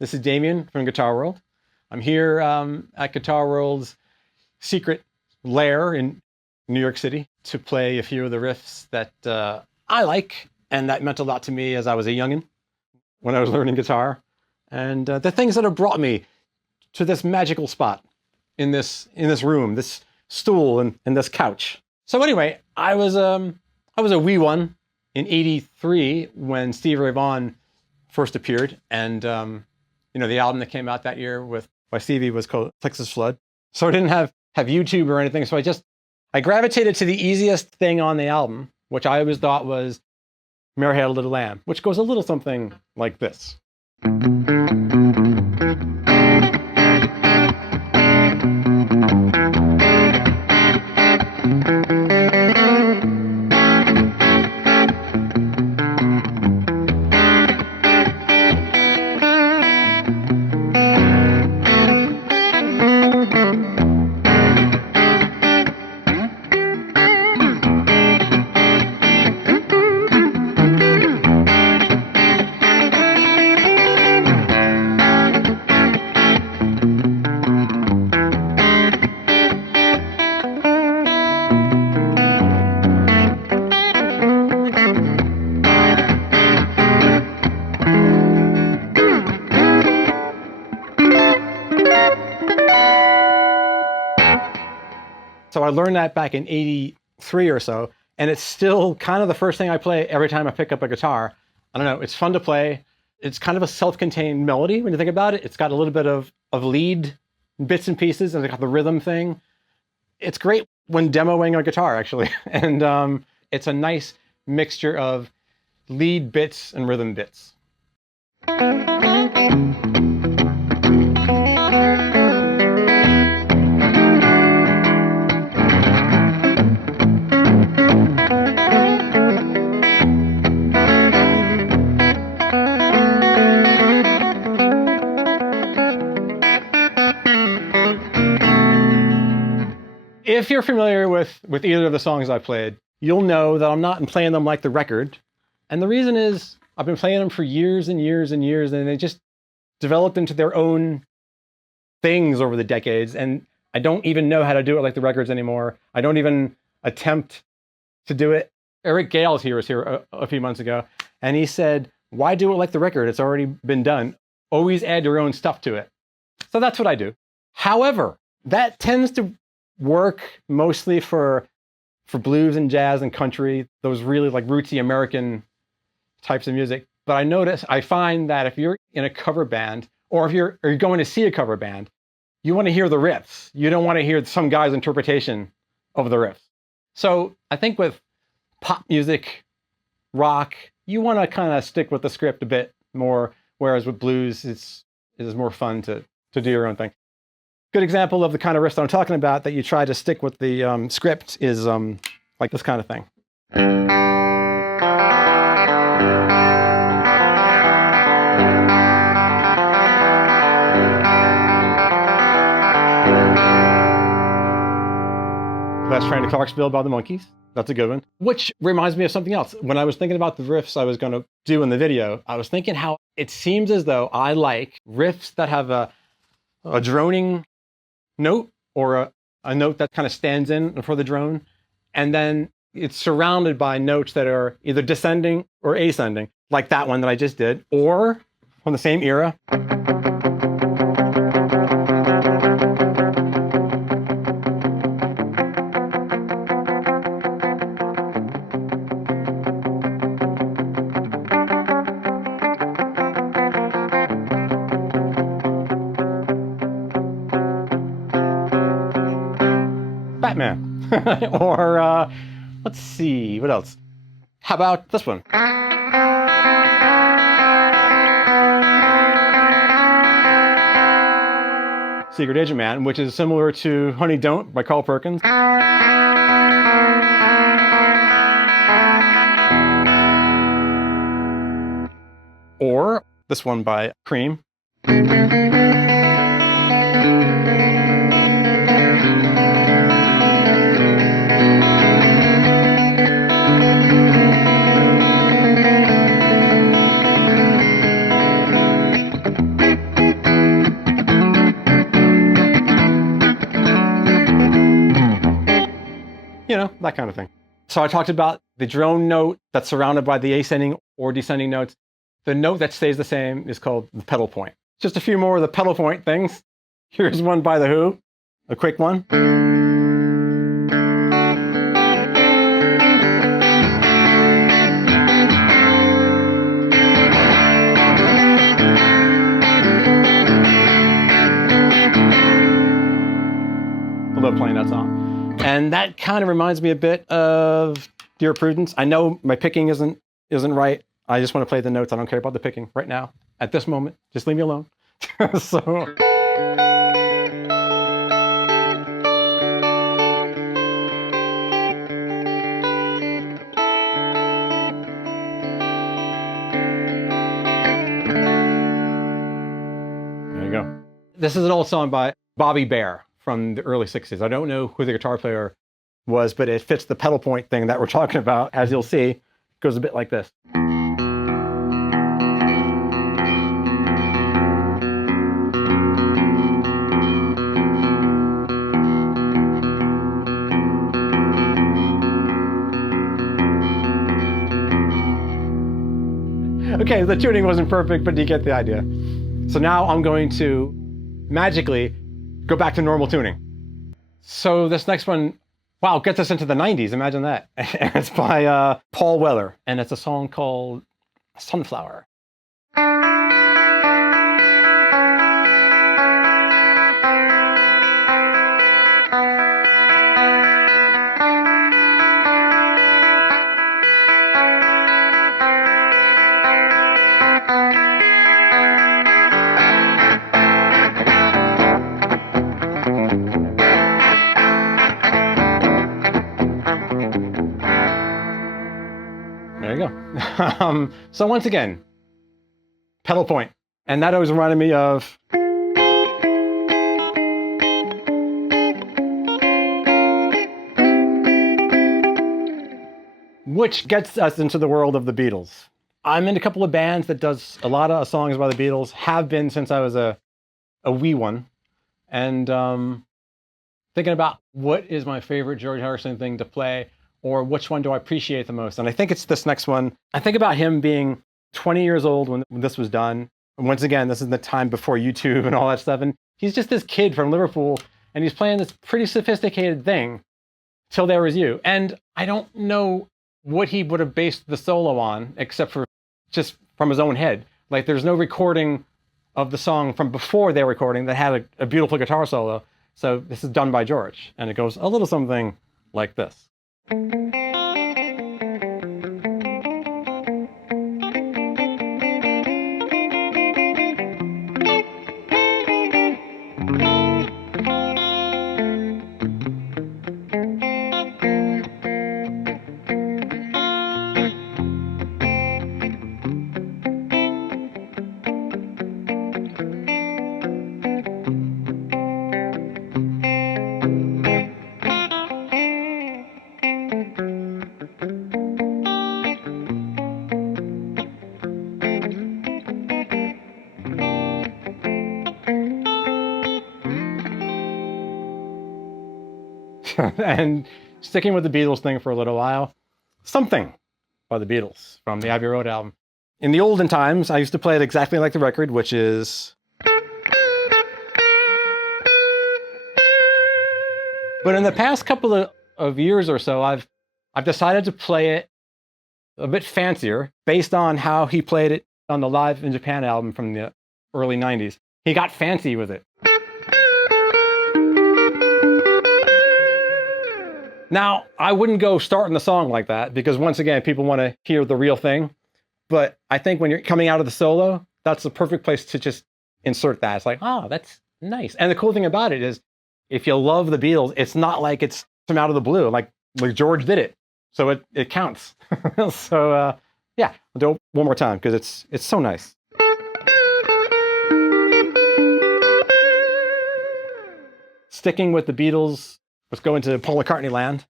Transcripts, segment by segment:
This is Damian from Guitar World. I'm here at Guitar World's secret lair in New York City to play a few of the riffs that I like and that meant a lot to me as I was a youngin' when I was learning guitar, and the things that have brought me to this magical spot in this room, this stool and this couch. So anyway, I was a wee one in '83 when Stevie Ray Vaughan first appeared, and the album that came out that year by Stevie was called Texas Flood. So I didn't have YouTube or anything, so I gravitated to the easiest thing on the album, which I always thought was Mary Had a Little Lamb, which goes a little something like this. So I learned that back in '83 or so, and it's still kind of the first thing I play every time I pick up a guitar. I don't know, it's fun to play. It's kind of a self-contained melody when you think about it. It's got a little bit of lead bits and pieces, and it's got the rhythm thing. It's great when demoing a guitar, actually. And it's a nice mixture of lead bits and rhythm bits. If you're familiar with either of the songs I played, you'll know that I'm not playing them like the record. And the reason is I've been playing them for years and years and years, and they just developed into their own things over the decades. And I don't even know how to do it like the records anymore. I don't even attempt to do it. Eric Gales was here a few months ago, and he said, why do it like the record? It's already been done. Always add your own stuff to it. So that's what I do. However, that tends to work mostly for blues and jazz and country, those really like rootsy American types of music. But I find that if you're in a cover band, or if you're going to see a cover band, you want to hear the riffs. You don't want to hear some guy's interpretation of the riffs. So I think with pop music, rock, you want to kind of stick with the script a bit more, whereas with blues, it is more fun to do your own thing. Good example of the kind of riffs I'm talking about that you try to stick with the script is like this kind of thing. Last Train to Clarksville by the Monkees. That's a good one. Which reminds me of something else. When I was thinking about the riffs I was going to do in the video, I was thinking how it seems as though I like riffs that have a droning note, or a note that kind of stands in for the drone, and then it's surrounded by notes that are either descending or ascending, like that one that I just did, or from the same era. Batman. Or let's see, what else? How about this one? Secret Agent Man, which is similar to Honey Don't by Carl Perkins. Or this one by Cream. that kind of thing. So I talked about the drone note that's surrounded by the ascending or descending notes. The note that stays the same is called the pedal point. Just a few more of the pedal point things. Here's one by The Who, a quick one. I love playing that song. And that kind of reminds me a bit of Dear Prudence. I know my picking isn't right. I just want to play the notes. I don't care about the picking right now, at this moment. Just leave me alone. So. There you go. This is an old song by Bobby Bare from the early 60s. I don't know who the guitar player was, but it fits the pedal point thing that we're talking about. As you'll see, it goes a bit like this. Okay, the tuning wasn't perfect, but you get the idea. So now I'm going to magically go back to normal tuning. So this next one, wow, gets us into the 90s. Imagine that. And it's by Paul Weller, and it's a song called Sunflower. There you go. So once again, pedal point. And that always reminded me of which gets us into the world of the Beatles. I'm in a couple of bands that does a lot of songs by the Beatles, have been since I was a wee one. And thinking about what is my favorite George Harrison thing to play, or which one do I appreciate the most? And I think it's this next one. I think about him being 20 years old when this was done. And once again, this is the time before YouTube and all that stuff. And he's just this kid from Liverpool, and he's playing this pretty sophisticated thing, Till There Was You. And I don't know what he would have based the solo on, except for just from his own head. Like, there's no recording of the song from before their recording that had a beautiful guitar solo. So this is done by George. And it goes a little something like this. And sticking with the Beatles thing for a little while, Something by the Beatles from the Abbey Road album. In the olden times, I used to play it exactly like the record, which is... But in the past couple of years or so, I've decided to play it a bit fancier based on how he played it on the Live in Japan album from the early 90s. He got fancy with it. Now, I wouldn't go starting the song like that because, once again, people want to hear the real thing. But I think when you're coming out of the solo, that's the perfect place to just insert that. It's like, oh, that's nice. And the cool thing about it is, if you love the Beatles, it's not like it's from out of the blue. Like George did it. So it counts. So, yeah, I'll do it one more time because it's so nice. Sticking with the Beatles, let's go into Paul McCartney land.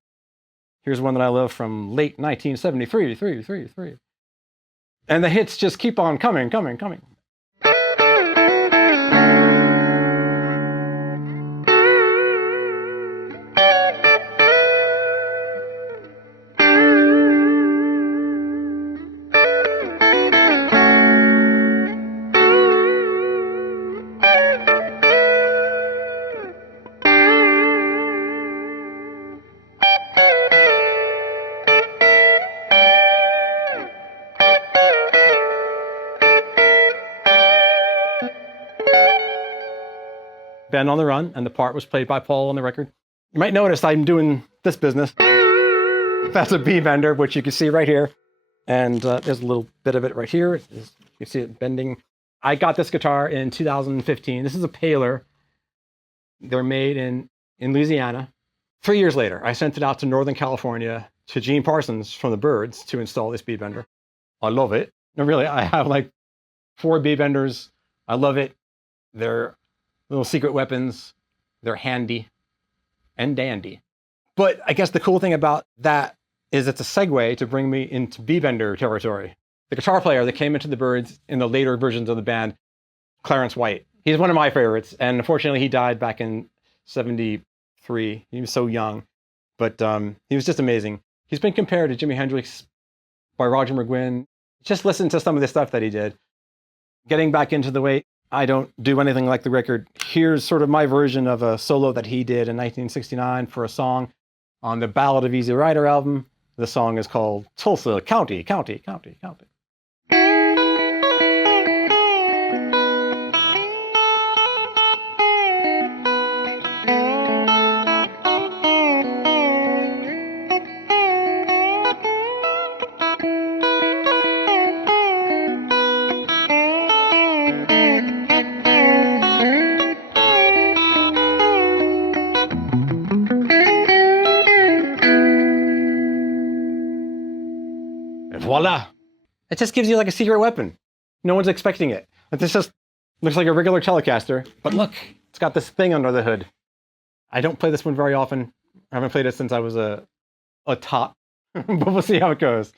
Here's one that I love from late 1973. And the hits just keep on coming. Band on the Run, and the part was played by Paul on the record. You might notice I'm doing this business. That's a B bender, which you can see right here. And there's a little bit of it right here. You can see it bending. I got this guitar in 2015. This is a Palir. They're made in Louisiana. 3 years later, I sent it out to Northern California to Gene Parsons from the Byrds to install this B bender. I love it. No, really, I have like 4 B benders. I love it. They're little secret weapons. They're handy and dandy. But I guess the cool thing about that is it's a segue to bring me into B bender territory. The guitar player that came into the Byrds in the later versions of the band, Clarence White. He's one of my favorites, and unfortunately he died back in 73. He was so young, but he was just amazing. He's been compared to Jimi Hendrix by Roger McGuinn. Just listen to some of the stuff that he did. Getting back into the way I don't do anything like the record. Here's sort of my version of a solo that he did in 1969 for a song on the Ballad of Easy Rider album. The song is called Tulsa County, County, County, County. Voila! It just gives you like a secret weapon. No one's expecting it. This just looks like a regular Telecaster, but look, it's got this thing under the hood. I don't play this one very often. I haven't played it since I was a tot, but we'll see how it goes.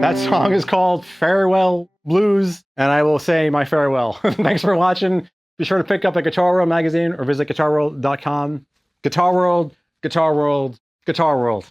That song is called Farewell Blues, and I will say my farewell. Thanks for watching. Be sure to pick up a Guitar World magazine or visit guitarworld.com. Guitar World, Guitar World, Guitar World.